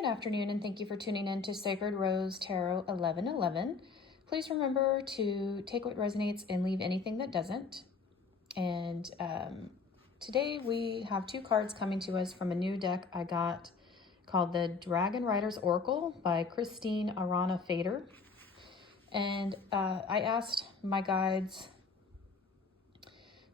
Good afternoon, and thank you for tuning in to Sacred Rose Tarot 1111. Please remember to take what resonates and leave anything that doesn't. And today we have two cards coming to us from a new deck I got called the Dragon Rider's Oracle by Christine Arana Fader. And I asked my guides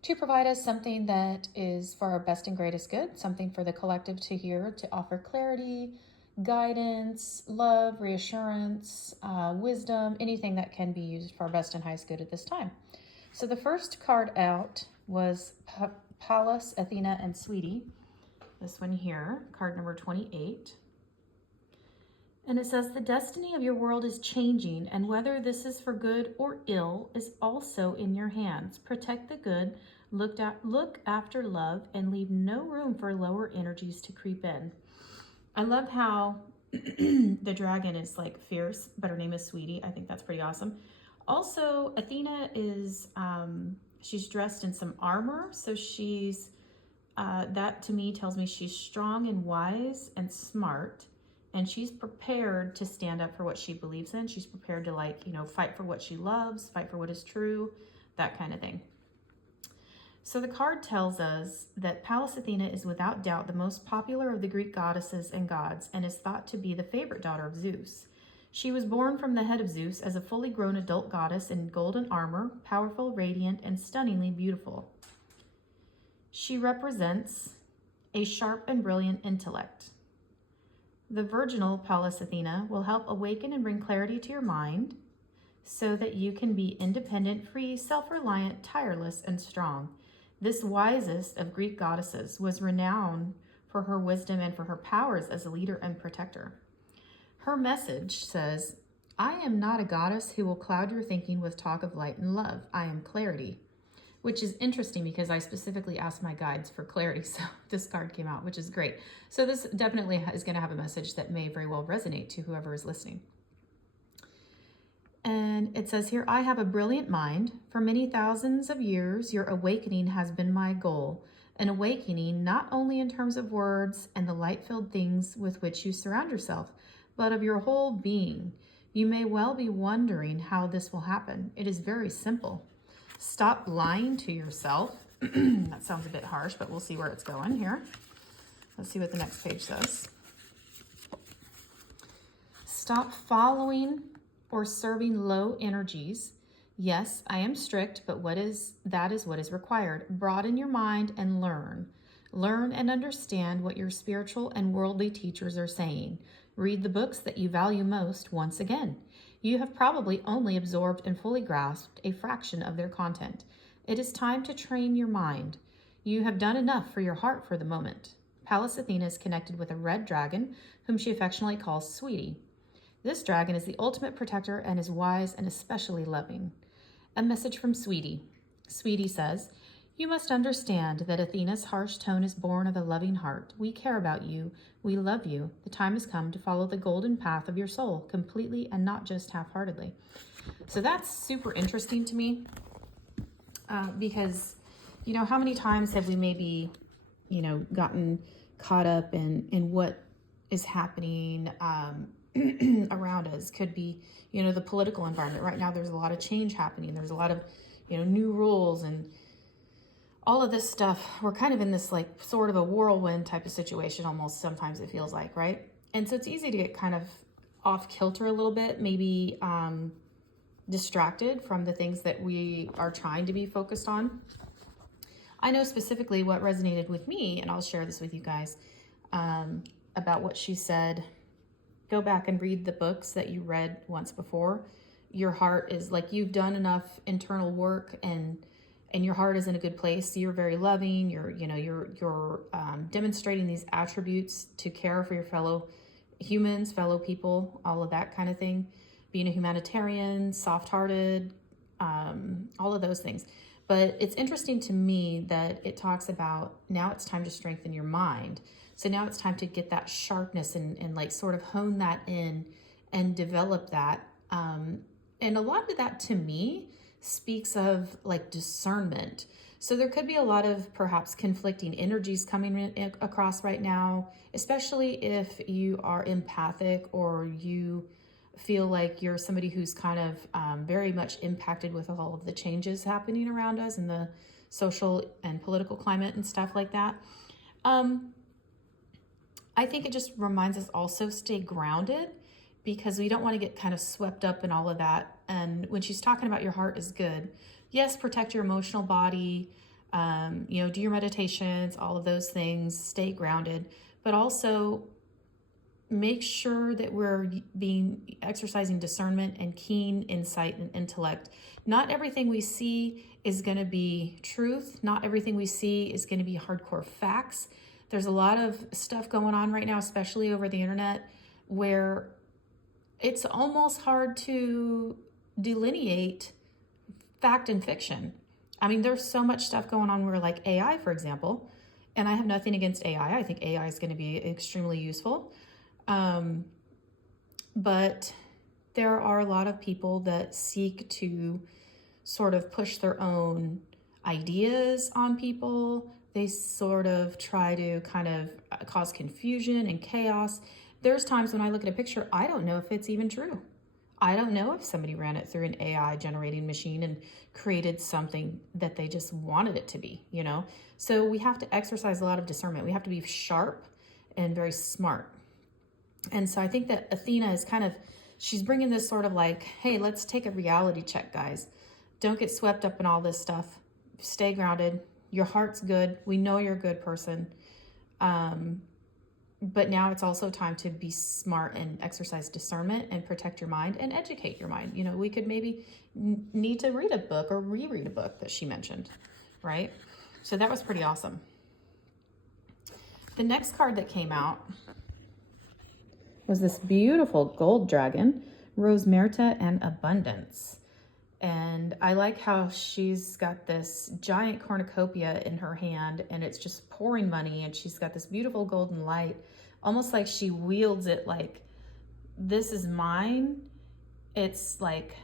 to provide us something that is for our best and greatest good, something for the collective to hear, to offer clarity, guidance, love, reassurance, wisdom, anything that can be used for our best and highest good at this time. So the first card out was Pallas, Athena, and Sweetie. This one here, card number 28. And it says, the destiny of your world is changing, and whether this is for good or ill is also in your hands. Protect the good, look after love, and leave no room for lower energies to creep in. I love how the dragon is like fierce, but her name is Sweetie. I think that's pretty awesome. Also, Athena is, she's dressed in some armor. So she's, that to me tells me she's strong and wise and smart. And she's prepared to stand up for what she believes in. She's prepared to fight for what she loves, fight for what is true, that kind of thing. So the card tells us that Pallas Athena is without doubt the most popular of the Greek goddesses and gods and is thought to be the favorite daughter of Zeus. She was born from the head of Zeus as a fully grown adult goddess in golden armor, powerful, radiant, and stunningly beautiful. She represents a sharp and brilliant intellect. The virginal Pallas Athena will help awaken and bring clarity to your mind so that you can be independent, free, self-reliant, tireless, and strong. This wisest of Greek goddesses was renowned for her wisdom and for her powers as a leader and protector. Her message says, I am not a goddess who will cloud your thinking with talk of light and love. I am clarity. Which is interesting because I specifically asked my guides for clarity, so this card came out, which is great. So this definitely is going to have a message that may very well resonate to whoever is listening. And it says here, I have a brilliant mind. For many thousands of years, your awakening has been my goal. An awakening not only in terms of words and the light-filled things with which you surround yourself, but of your whole being. You may well be wondering how this will happen. It is very simple. Stop lying to yourself. That sounds a bit harsh, but we'll see where it's going here. Let's see what the next page says. Stop following or serving low energies. Yes, I am strict, but that is what is required. Broaden your mind and learn. Learn and understand what your spiritual and worldly teachers are saying. Read the books that you value most once again. You have probably only absorbed and fully grasped a fraction of their content. It is time to train your mind. You have done enough for your heart for the moment. Pallas Athena is connected with a red dragon, whom she affectionately calls Sweetie. This dragon is the ultimate protector and is wise and especially loving. A message from Sweetie. Sweetie says, you must understand that Athena's harsh tone is born of a loving heart. We care about you. We love you. The time has come to follow the golden path of your soul completely and not just half-heartedly. So that's super interesting to me because, how many times have we maybe, gotten caught up in what is happening around us? Could be, the political environment. Right now, there's a lot of change happening. There's a lot of, new rules and all of this stuff. We're kind of in this sort of a whirlwind type of situation almost sometimes it feels like, right? And so it's easy to get kind of off kilter a little bit, maybe distracted from the things that we are trying to be focused on. I know specifically what resonated with me, and I'll share this with you guys, about what she said. Go back and read the books that you read once before. Your heart is you've done enough internal work and your heart is in a good place. You're very loving. You're demonstrating these attributes to care for your fellow humans, fellow people, all of that kind of thing. Being a humanitarian, soft-hearted, all of those things. But it's interesting to me that it talks about now it's time to strengthen your mind. So now it's time to get that sharpness and sort of hone that in and develop that. And a lot of that to me speaks of discernment. So there could be a lot of perhaps conflicting energies coming across right now, especially if you are empathic or you feel like you're somebody who's kind of very much impacted with all of the changes happening around us and the social and political climate and stuff like that. I think it just reminds us also stay grounded, because we don't want to get kind of swept up in all of that. And when she's talking about your heart is good, yes, protect your emotional body, do your meditations, all of those things, stay grounded, but also make sure that we're exercising discernment and keen insight and intellect. Not everything we see is going to be truth. Not everything we see is going to be hardcore facts. There's a lot of stuff going on right now, especially over the internet, where it's almost hard to delineate fact and fiction. I mean, there's so much stuff going on where, like AI, for example, and I have nothing against AI. I think AI is going to be extremely useful. But there are a lot of people that seek to sort of push their own ideas on people. They sort of try to kind of cause confusion and chaos. There's times when I look at a picture, I don't know if it's even true. I don't know if somebody ran it through an AI generating machine and created something that they just wanted it to be, So we have to exercise a lot of discernment. We have to be sharp and very smart. And so I think that Athena is she's bringing this sort of like, hey, let's take a reality check, guys. Don't get swept up in all this stuff. Stay grounded. Your heart's good. We know you're a good person. But now it's also time to be smart and exercise discernment and protect your mind and educate your mind. We could maybe need to read a book or reread a book that she mentioned, right? So that was pretty awesome. The next card that came out was this beautiful gold dragon, Rosmerta and Abundance. And I like how she's got this giant cornucopia in her hand and it's just pouring money, and she's got this beautiful golden light, almost like she wields it like, this is mine. It's like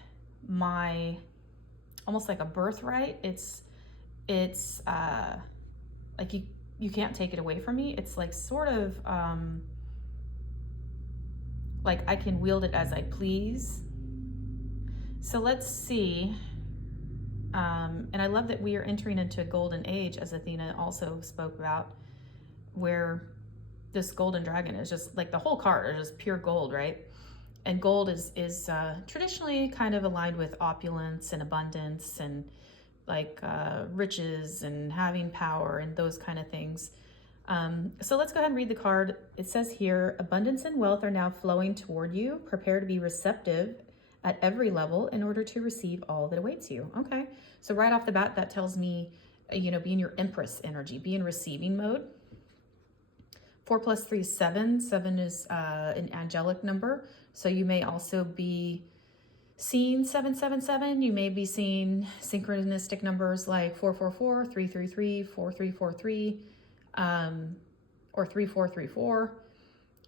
almost like a birthright. It's like you can't take it away from me. It's like sort of like I can wield it as I please. So let's see. And I love that we are entering into a golden age, as Athena also spoke about, where this golden dragon is just like the whole card is just pure gold, right? And gold is traditionally kind of aligned with opulence and abundance and like riches and having power and those kind of things. So let's go ahead and read the card. It says here, abundance and wealth are now flowing toward you. Prepare to be receptive at every level in order to receive all that awaits you. Okay, so right off the bat, that tells me, be in your Empress energy, be in receiving mode. 4 + 3 is 7. 7 is an angelic number. So you may also be seeing 777. You may be seeing synchronistic numbers like 444, 333, 4343, or 3434.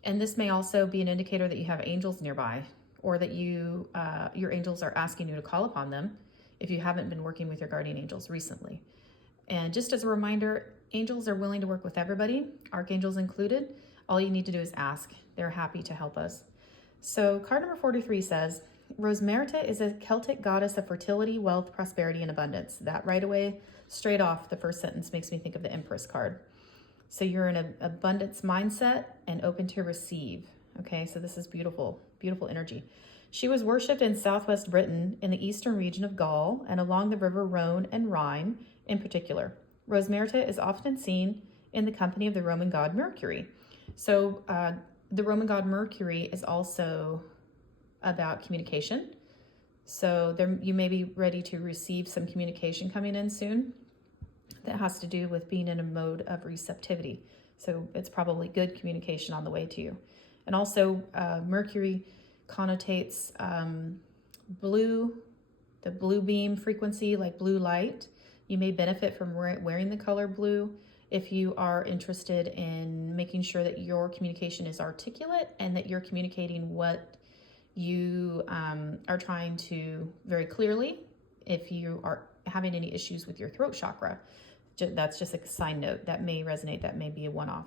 And this may also be an indicator that you have angels nearby, or that your angels are asking you to call upon them if you haven't been working with your guardian angels recently. And just as a reminder, angels are willing to work with everybody, archangels included. All you need to do is ask. They're happy to help us. So card number 43 says, Rosmerta is a Celtic goddess of fertility, wealth, prosperity, and abundance. That right away, straight off, the first sentence makes me think of the Empress card. So you're in an abundance mindset and open to receive. Okay, so this is beautiful, beautiful energy. She was worshipped in southwest Britain, in the eastern region of Gaul, and along the river Rhone and Rhine in particular. Rosmerta is often seen in the company of the Roman god Mercury. So the Roman god Mercury is also about communication. So you may be ready to receive some communication coming in soon that has to do with being in a mode of receptivity. So it's probably good communication on the way to you. And also Mercury connotates the blue beam frequency, like blue light. You may benefit from wearing the color blue if you are interested in making sure that your communication is articulate and that you're communicating what you are trying to very clearly. If you are having any issues with your throat chakra. That's just a side note. That may resonate. That may be a one-off.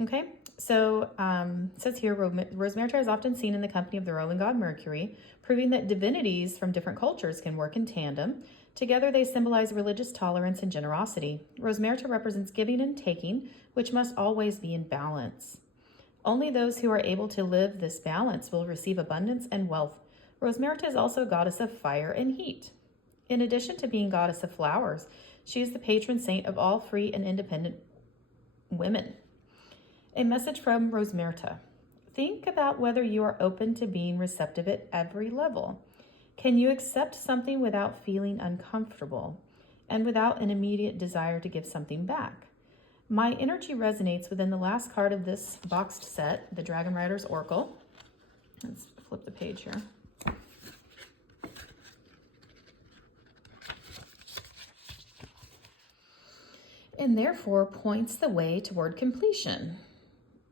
Okay, so it says here, Rosmerta is often seen in the company of the Roman god Mercury, proving that divinities from different cultures can work in tandem. Together, they symbolize religious tolerance and generosity. Rosmerta represents giving and taking, which must always be in balance. Only those who are able to live this balance will receive abundance and wealth. Rosmerta is also a goddess of fire and heat. In addition to being goddess of flowers, she is the patron saint of all free and independent women. A message from Rosmerta. Think about whether you are open to being receptive at every level. Can you accept something without feeling uncomfortable and without an immediate desire to give something back? My energy resonates within the last card of this boxed set, the Dragon Rider's Oracle. Let's flip the page here. And therefore points the way toward completion.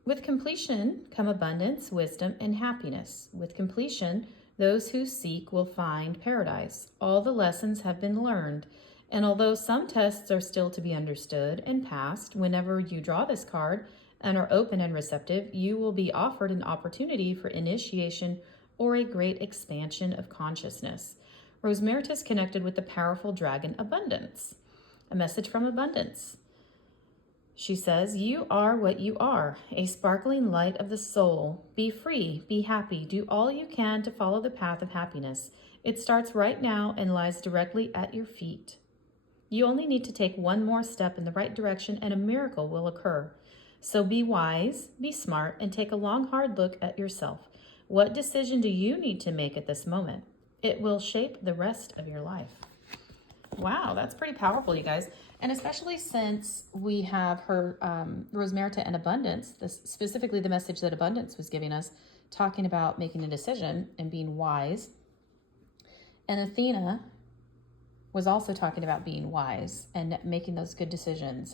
With completion come abundance, wisdom, and happiness. With completion, those who seek will find paradise. All the lessons have been learned, and although some tests are still to be understood and passed, whenever you draw this card and are open and receptive, you will be offered an opportunity for initiation or a great expansion of consciousness. Rosmerta is connected with the powerful dragon Abundance. A message from Abundance. She says, you are what you are, a sparkling light of the soul. Be free, be happy, do all you can to follow the path of happiness. It starts right now and lies directly at your feet. You only need to take one more step in the right direction and a miracle will occur. So be wise, be smart, and take a long, hard look at yourself. What decision do you need to make at this moment? It will shape the rest of your life. Wow, that's pretty powerful, you guys. And especially since we have her Rosmerta and Abundance, specifically the message that Abundance was giving us, talking about making a decision and being wise. And Athena was also talking about being wise and making those good decisions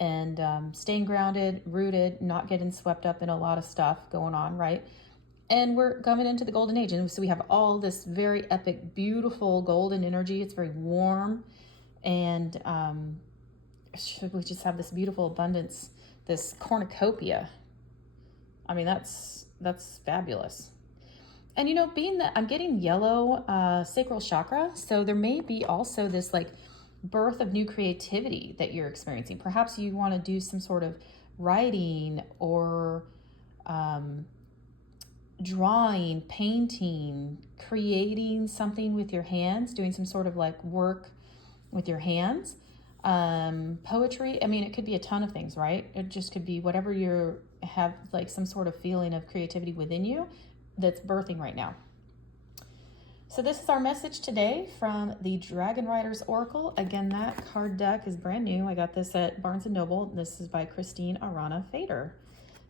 and staying grounded, rooted, not getting swept up in a lot of stuff going on, right? And we're coming into the golden age. And so we have all this very epic, beautiful golden energy. It's very warm. And we just have this beautiful abundance, this cornucopia. I mean, that's fabulous. And, you know, being that I'm getting yellow sacral chakra, so there may be also this like birth of new creativity that you're experiencing. Perhaps you want to do some sort of writing or drawing, painting, creating something with your hands, doing some sort of like work with your hands, poetry. I mean, it could be a ton of things, right? It just could be whatever you have like some sort of feeling of creativity within you that's birthing right now. So this is our message today from the Dragon Rider's Oracle. Again, that card deck is brand new. I got this at Barnes & Noble. This is by Christine Arana Fader.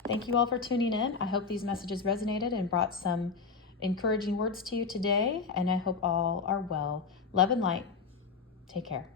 Thank you all for tuning in. I hope these messages resonated and brought some encouraging words to you today, and I hope all are well. Love and light. Take care.